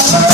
Thank uh you. -huh.